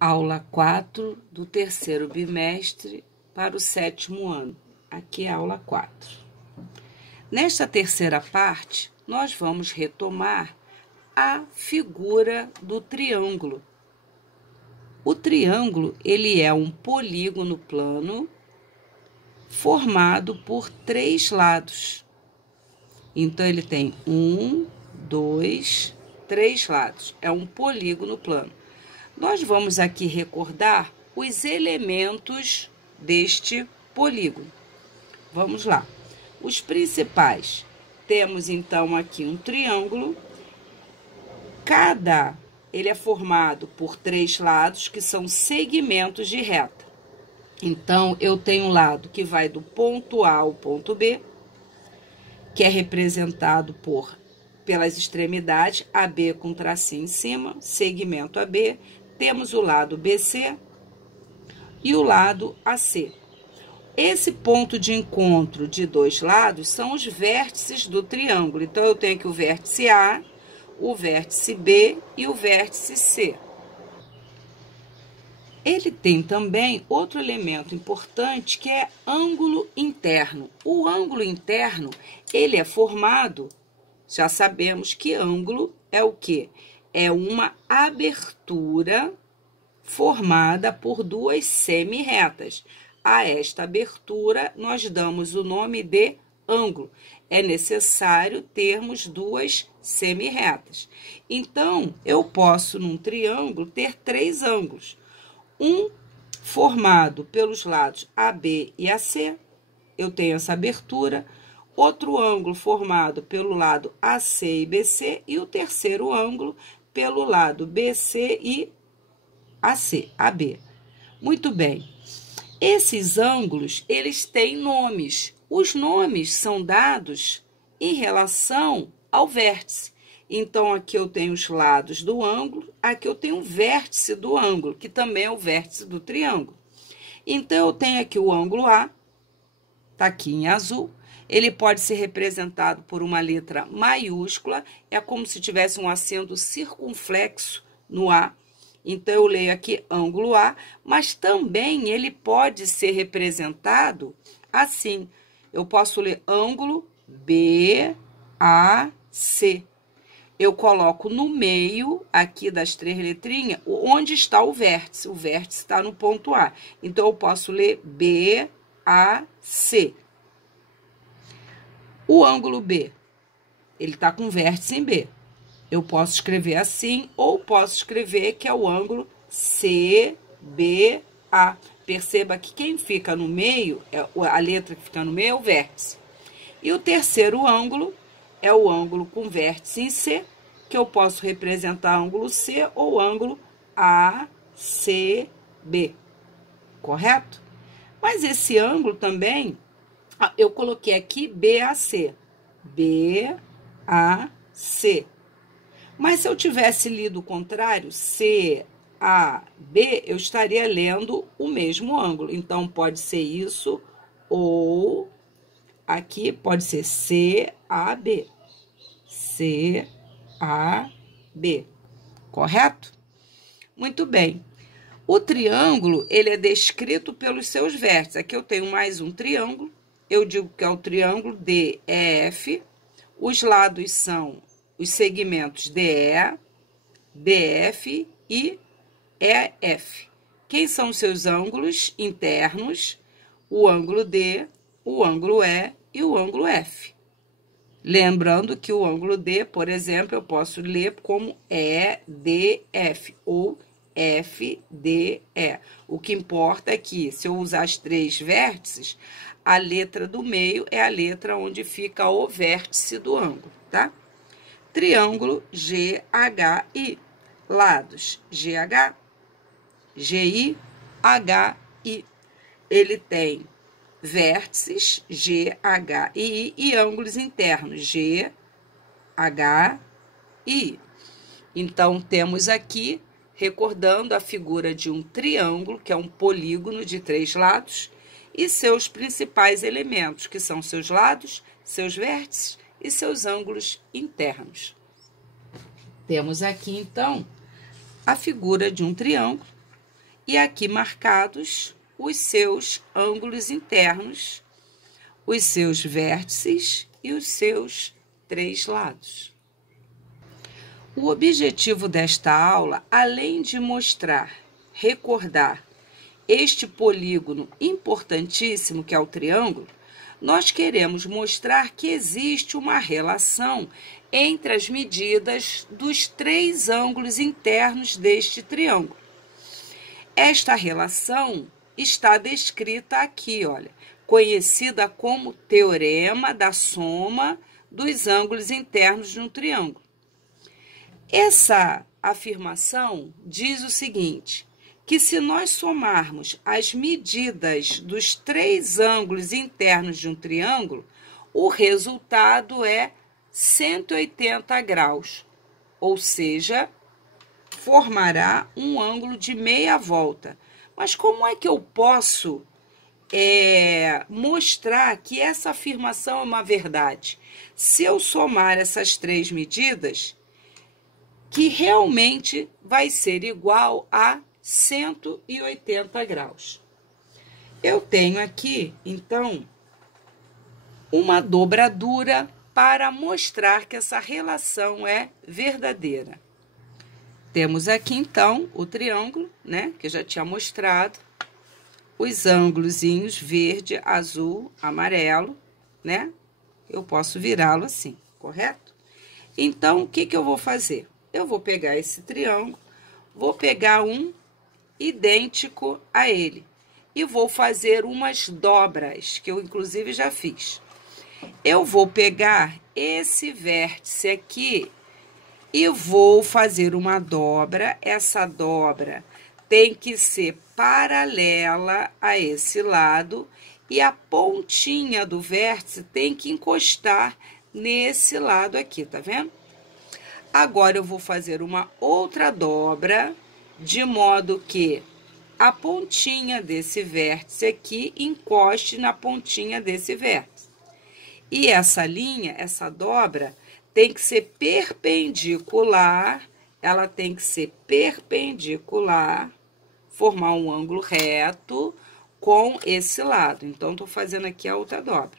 Aula 4 do terceiro bimestre para o 7º ano. Aqui é a aula 4. Nesta terceira parte, nós vamos retomar a figura do triângulo. O triângulo, ele é um polígono plano formado por 3 lados. Então, ele tem 1, 2, 3 lados. É um polígono plano. Nós vamos aqui recordar os elementos deste polígono. Vamos lá. Os principais. Temos, então, aqui um triângulo. Ele é formado por 3 lados, que são segmentos de reta. Então, eu tenho um lado que vai do ponto A ao ponto B, que é representado pelas extremidades, AB com tracinho em cima, segmento AB. Temos o lado BC e o lado AC. Esse ponto de encontro de 2 lados são os vértices do triângulo. Então, eu tenho aqui o vértice A, o vértice B e o vértice C. Ele tem também outro elemento importante, que é ângulo interno. O ângulo interno, ele é formado, já sabemos que ângulo é o quê? É uma abertura formada por 2 semi-retas. A esta abertura, nós damos o nome de ângulo. É necessário termos 2 semi-retas. Então, eu posso, num triângulo, ter 3 ângulos. Um formado pelos lados AB e AC, eu tenho essa abertura. Outro ângulo formado pelo lado AC e BC, e o terceiro ângulo pelo lado BC e AC, AB. Muito bem. Esses ângulos, eles têm nomes. Os nomes são dados em relação ao vértice. Então, aqui eu tenho os lados do ângulo, aqui eu tenho o vértice do ângulo, que também é o vértice do triângulo. Então, eu tenho aqui o ângulo A, tá aqui em azul. Ele pode ser representado por uma letra maiúscula, é como se tivesse um acento circunflexo no A. Então, eu leio aqui ângulo A, mas também ele pode ser representado assim. Eu posso ler ângulo BAC. Eu coloco no meio, aqui das 3 letrinhas, onde está o vértice. O vértice está no ponto A. Então, eu posso ler BAC. O ângulo B, ele está com vértice em B. Eu posso escrever assim, ou posso escrever que é o ângulo CBA. Perceba que quem fica no meio, a letra que fica no meio é o vértice. E o terceiro ângulo é o ângulo com vértice em C, que eu posso representar ângulo C ou ângulo ACB. Correto? Mas esse ângulo também, eu coloquei aqui BAC. BAC. Mas se eu tivesse lido o contrário, CAB, eu estaria lendo o mesmo ângulo. Então, pode ser isso, ou aqui pode ser CAB. CAB. Correto? Muito bem. O triângulo, ele é descrito pelos seus vértices. Aqui eu tenho mais um triângulo. Eu digo que é o triângulo DEF. Os lados são os segmentos DE, DF e EF. Quem são os seus ângulos internos? O ângulo D, o ângulo E e o ângulo F. Lembrando que o ângulo D, por exemplo, eu posso ler como EDF ou FDE. O que importa é que, se eu usar as 3 vértices, a letra do meio é a letra onde fica o vértice do ângulo, tá? Triângulo GHI. Lados GH, GI, HI. Ele tem vértices GHI e ângulos internos GHI. Então, temos aqui, recordando a figura de um triângulo, que é um polígono de 3 lados, e seus principais elementos, que são seus lados, seus vértices e seus ângulos internos. Temos aqui, então, a figura de um triângulo e aqui marcados os seus ângulos internos, os seus vértices e os seus 3 lados. O objetivo desta aula, além de mostrar, recordar este polígono importantíssimo que é o triângulo, nós queremos mostrar que existe uma relação entre as medidas dos 3 ângulos internos deste triângulo. Esta relação está descrita aqui, olha, conhecida como teorema da soma dos ângulos internos de um triângulo. Essa afirmação diz o seguinte, que se nós somarmos as medidas dos 3 ângulos internos de um triângulo, o resultado é 180 graus, ou seja, formará um ângulo de meia volta. Mas como é que eu posso mostrar que essa afirmação é uma verdade? Se eu somar essas 3 medidas, que realmente vai ser igual a 180 graus. Eu tenho aqui, então, uma dobradura para mostrar que essa relação é verdadeira. Temos aqui, então, o triângulo, né, que eu já tinha mostrado, os ângulozinhos verde, azul, amarelo, né? Eu posso virá-lo assim, correto? Então, o que que eu vou fazer? Eu vou pegar esse triângulo, vou pegar um idêntico a ele e vou fazer umas dobras, que eu inclusive já fiz. Eu vou pegar esse vértice aqui e vou fazer uma dobra. Essa dobra tem que ser paralela a esse lado e a pontinha do vértice tem que encostar nesse lado aqui, tá vendo? Agora eu vou fazer uma outra dobra, de modo que a pontinha desse vértice aqui encoste na pontinha desse vértice. E essa linha, essa dobra, tem que ser perpendicular, ela tem que ser perpendicular, formar um ângulo reto com esse lado. Então, tô fazendo aqui a outra dobra,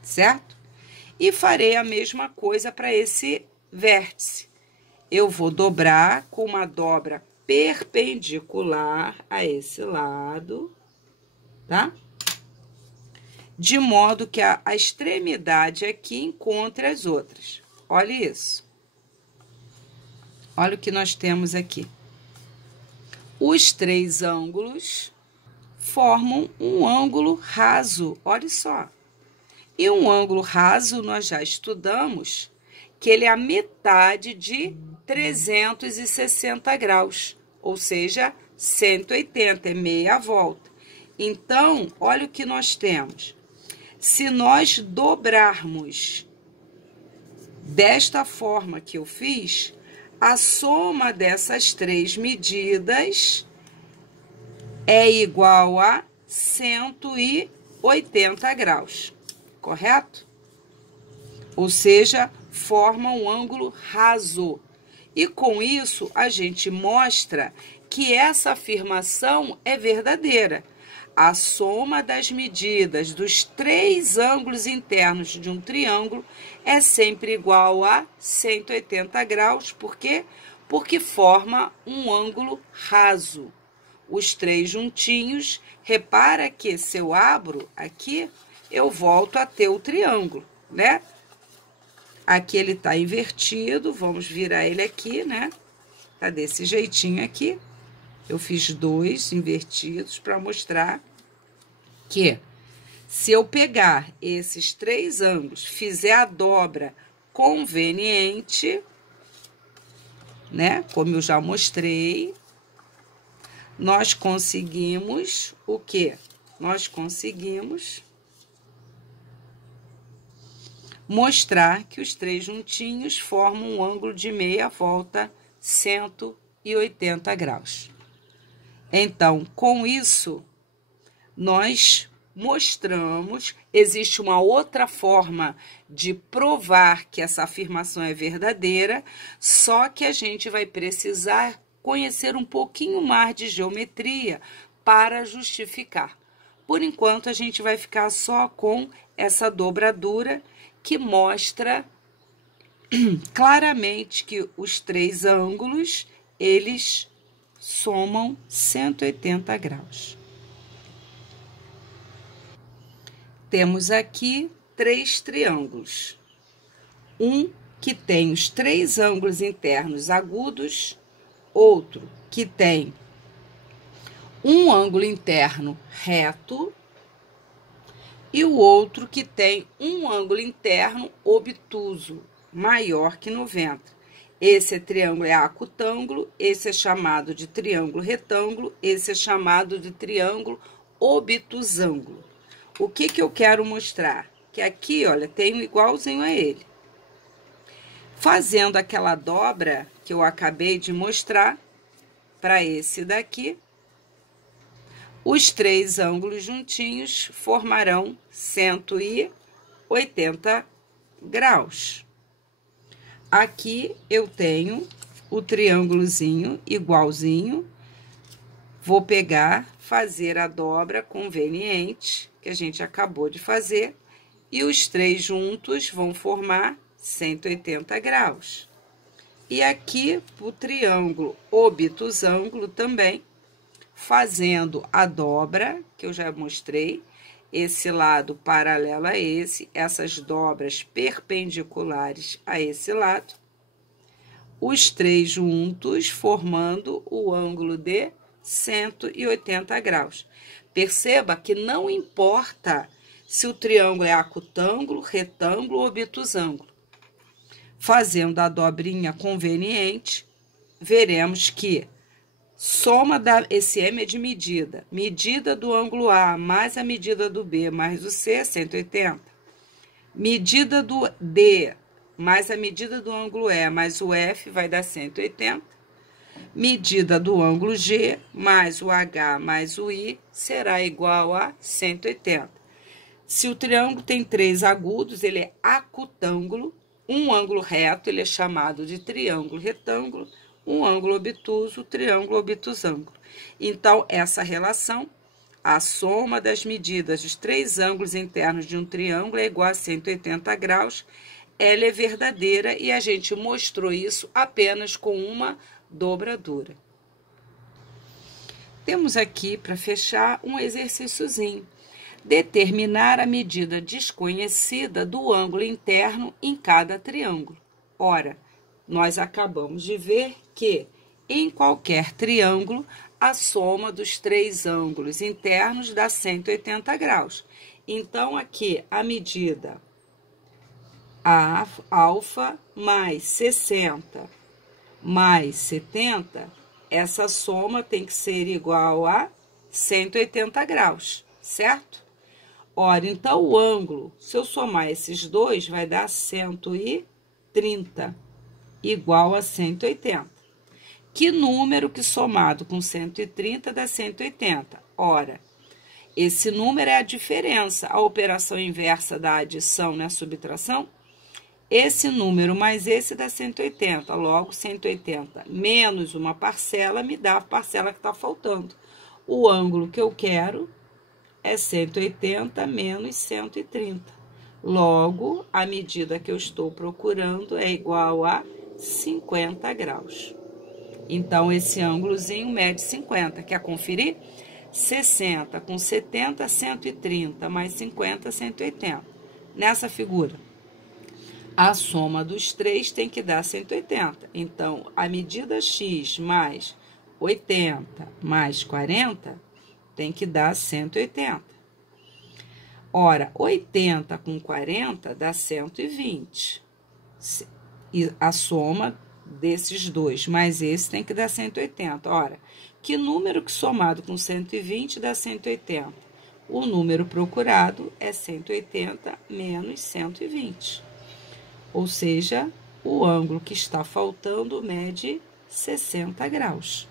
certo? E farei a mesma coisa para esse vértice. Eu vou dobrar com uma dobra perpendicular a esse lado, tá? De modo que a extremidade aqui encontre as outras. Olha isso. Olha o que nós temos aqui. Os 3 ângulos formam um ângulo raso, olha só. E um ângulo raso nós já estudamos que ele é a metade de 360 graus, ou seja, 180, é meia volta. Então, olha o que nós temos. Se nós dobrarmos desta forma que eu fiz, a soma dessas 3 medidas é igual a 180 graus, correto? Ou seja, forma um ângulo raso. E com isso, a gente mostra que essa afirmação é verdadeira. A soma das medidas dos 3 ângulos internos de um triângulo é sempre igual a 180 graus. Por quê? Porque forma um ângulo raso. Os 3 juntinhos, repara que se eu abro aqui, eu volto a ter o triângulo, né? Aqui ele tá invertido, vamos virar ele aqui, né? Tá desse jeitinho aqui. Eu fiz 2 invertidos para mostrar que se eu pegar esses 3 ângulos, fizer a dobra conveniente, né? Como eu já mostrei, nós conseguimos o quê? Nós conseguimos mostrar que os 3 juntinhos formam um ângulo de meia volta 180 graus. Então, com isso, nós mostramos, existe uma outra forma de provar que essa afirmação é verdadeira, só que a gente vai precisar conhecer um pouquinho mais de geometria para justificar. Por enquanto, a gente vai ficar só com essa dobradura que mostra claramente que os três ângulos, eles somam 180 graus. Temos aqui três triângulos. Um que tem os três ângulos internos agudos, outro que tem um ângulo interno reto e o outro que tem um ângulo interno obtuso, maior que 90. Esse triângulo é acutângulo, esse é chamado de triângulo retângulo, esse é chamado de triângulo obtusângulo. O que eu quero mostrar? Que aqui, olha, tem um igualzinho a ele. Fazendo aquela dobra que eu acabei de mostrar para esse daqui, os três ângulos juntinhos formarão 180 graus. Aqui eu tenho o triângulozinho igualzinho. Vou pegar, fazer a dobra conveniente, que a gente acabou de fazer, e os três juntos vão formar 180 graus. E aqui, o triângulo obtusângulo também, fazendo a dobra, que eu já mostrei, esse lado paralelo a esse, essas dobras perpendiculares a esse lado, os três juntos formando o ângulo de 180 graus. Perceba que não importa se o triângulo é acutângulo, retângulo ou obtusângulo. Fazendo a dobrinha conveniente, veremos que soma esse M é de medida. Medida do ângulo A mais a medida do B mais o C, 180. Medida do D mais a medida do ângulo E mais o F vai dar 180. Medida do ângulo G mais o H mais o I será igual a 180. Se o triângulo tem três agudos, ele é acutângulo. Um ângulo reto, ele é chamado de triângulo retângulo. Um ângulo obtuso, triângulo obtusângulo. Então, essa relação, a soma das medidas dos três ângulos internos de um triângulo é igual a 180 graus. Ela é verdadeira e a gente mostrou isso apenas com uma dobradura. Temos aqui, para fechar, um exercíciozinho. Determinar a medida desconhecida do ângulo interno em cada triângulo. Ora, nós acabamos de ver que, em qualquer triângulo, a soma dos três ângulos internos dá 180 graus. Então, aqui, a medida alfa mais 60 mais 70, essa soma tem que ser igual a 180 graus, certo? Ora, então, o ângulo, se eu somar esses dois, vai dar 130, igual a 180. Que número que somado com 130 dá 180? Ora, esse número é a diferença, a operação inversa da adição na subtração. Esse número mais esse dá 180, logo 180 menos uma parcela me dá a parcela que está faltando. O ângulo que eu quero é 180 menos 130. Logo, a medida que eu estou procurando é igual a 50 graus. Então, esse ângulozinho mede 50. Quer conferir? 60 com 70, 130, mais 50, 180. Nessa figura, a soma dos três tem que dar 180. Então, a medida x mais 80 mais 40 tem que dar 180. Ora, 80 com 40 dá 120. E a soma desses dois mais esse tem que dar 180. Ora, que número que somado com 120 dá 180? O número procurado é 180 menos 120. Ou seja, o ângulo que está faltando mede 60 graus.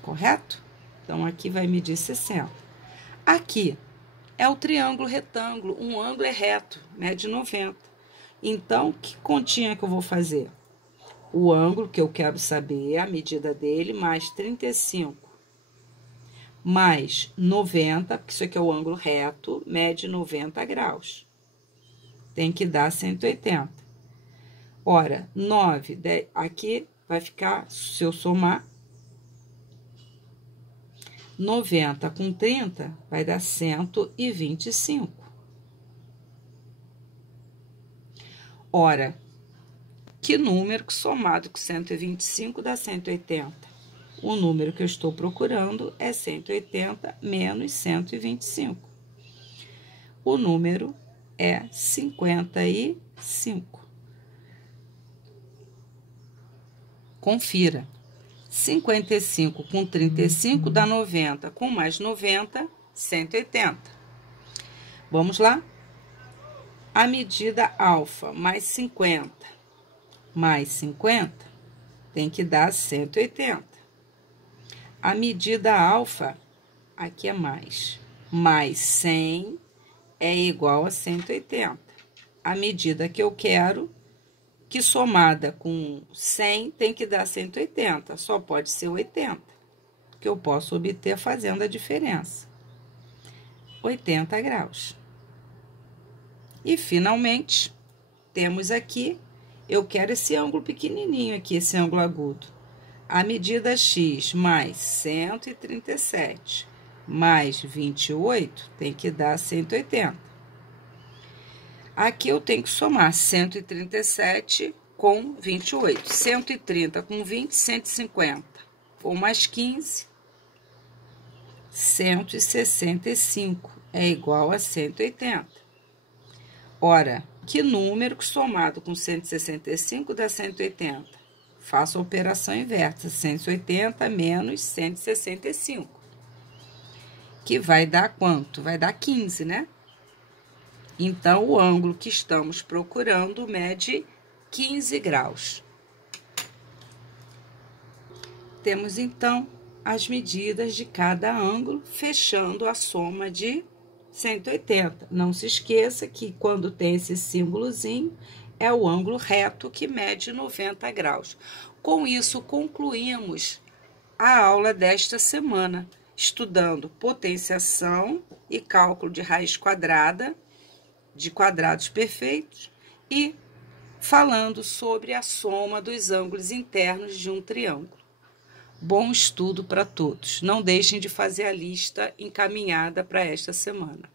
Correto? Então, aqui vai medir 60. Aqui é o triângulo retângulo. Um ângulo é reto, mede 90. Então, que continha que eu vou fazer? o ângulo que eu quero saber, a medida dele, mais 35. Mais 90, porque isso aqui é o ângulo reto, mede 90 graus. Tem que dar 180. Ora, 9, 10, aqui vai ficar, se eu somar, 90 com 30, vai dar 125. Ora, que número que somado com 125 dá 180? O número que eu estou procurando é 180 menos 125. O número é 55. Confira. 55 com 35 dá 90, com mais 90, 180. Vamos lá? A medida alfa mais 50 tem que dar 180. A medida alfa, aqui é mais 100 é igual a 180. A medida que eu quero, que somada com 100 tem que dar 180, só pode ser 80, que eu posso obter fazendo a diferença. 80 graus. E, finalmente, temos aqui, eu quero esse ângulo pequenininho aqui, esse ângulo agudo. A medida x mais 137 mais 28 tem que dar 180. Aqui eu tenho que somar 137 com 28. 130 com 20, 150. Com mais 15, 165 é igual a 180. Ora, que número que somado com 165 dá 180? Faço a operação inversa, 180 menos 165. Que vai dar quanto? Vai dar 15, né? Então, o ângulo que estamos procurando mede 15 graus. Temos, então, as medidas de cada ângulo, fechando a soma de 180. Não se esqueça que quando tem esse símbolozinho, é o ângulo reto que mede 90 graus. Com isso, concluímos a aula desta semana, estudando potenciação e cálculo de raiz quadrada, de quadrados perfeitos, e falando sobre a soma dos ângulos internos de um triângulo. Bom estudo para todos. Não deixem de fazer a lista encaminhada para esta semana.